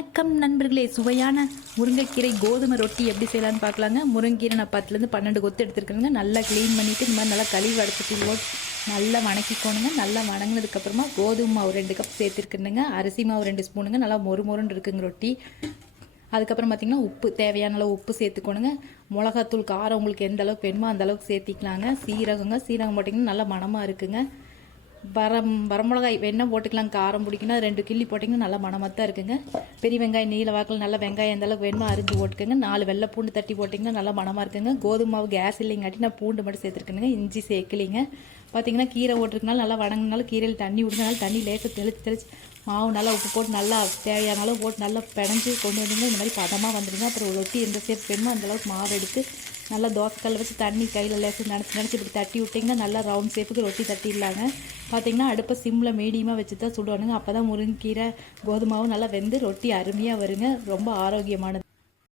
வணக்கம் நண்பர்களே, சுவையான முருங்கைக்கீரை கோதுமை ரொட்டி எப்படி செய்யலான்னு பார்க்கலாங்க. முருங்கைக்கீரை நான் 10லேருந்து 12 கொத்து எடுத்துருக்கேனுங்க. நல்லா க்ளீன் பண்ணிவிட்டு இந்த மாதிரி நல்லா கழுவி வடிச்சிட்டு போட்டு நல்லா வணக்கிக்கோணுங்க. நல்லா வணங்கினதுக்கப்புறமா கோதுமை மாவு 2 கப் சேர்த்துருக்குனுங்க. அரிசி மாவு 2 ஸ்பூனுங்க. நல்லா மொறுன்னு இருக்குங்க ரொட்டி. அதுக்கப்புறம் பார்த்திங்கன்னா உப்பு, தேவையான அளவு உப்பு சேர்த்துக்கோணுங்க. மிளகாத்தூள் காரம் உங்களுக்கு எந்த அளவுக்கு வேணுமோ அந்த அளவுக்கு சேர்த்திக்கலாங்க. சீரகம் போட்டிங்கன்னா நல்லா மணமாக இருக்குங்க. வரமிளகாய் வெண்ணெய் போட்டுக்கலாம், காரம் பிடிக்குன்னா 2 கிள்ளி போட்டிங்கன்னா நல்லா மணமாக தான் இருக்குங்க. பெரிய வெங்காயம் நீல வாக்கில் நல்லா வெங்காயம் எந்த அளவுக்கு வேணுமோ அரிஞ்சு போட்டுக்கோங்க. 4 வெள்ளை பூண்டு தட்டி போட்டிங்கன்னா நல்லா மணமாக இருக்குங்க. கோதுமை மாவு கேஸ் இல்லைங்காட்டி நான் பூண்டு மட்டும் சேர்த்துருக்கேனுங்க, இஞ்சி சேர்க்கலிங்க. பார்த்திங்கன்னா கீரை ஓட்டுறதுனால நல்லா வணங்கினாலும் கீரையில் தண்ணி விடுறதுனால தண்ணி லேசாக தெளித்து மாவு நல்லா உப்பு போட்டு நல்லா தேவையான அளவு போட்டு நல்லா பிணைஞ்சி கொண்டு வந்தீங்கன்னா இந்த மாதிரி பதமாக வந்துடுங்க. அப்புறம் ரொட்டி எந்த சேப் வேணுமோ அந்தளவுக்கு மாவு எடுத்து நல்லா தோசைக்கல் வச்சு தண்ணி கையில் லேசு நினச்சி இப்படி தட்டி விட்டிங்கன்னா நல்லா ரவுண்ட் ஷேப்புக்கு ரொட்டி தட்டிடலாங்க. பார்த்திங்கன்னா அடுப்பை சிம்மில் மீடியமாக வச்சு தான் சுடணுங்க. அப்போ தான் முருங்கைக்கீரை கோதுமாவும் நல்லா வெந்து ரொட்டி அருமையாக வருங்க. ரொம்ப ஆரோக்கியமானது.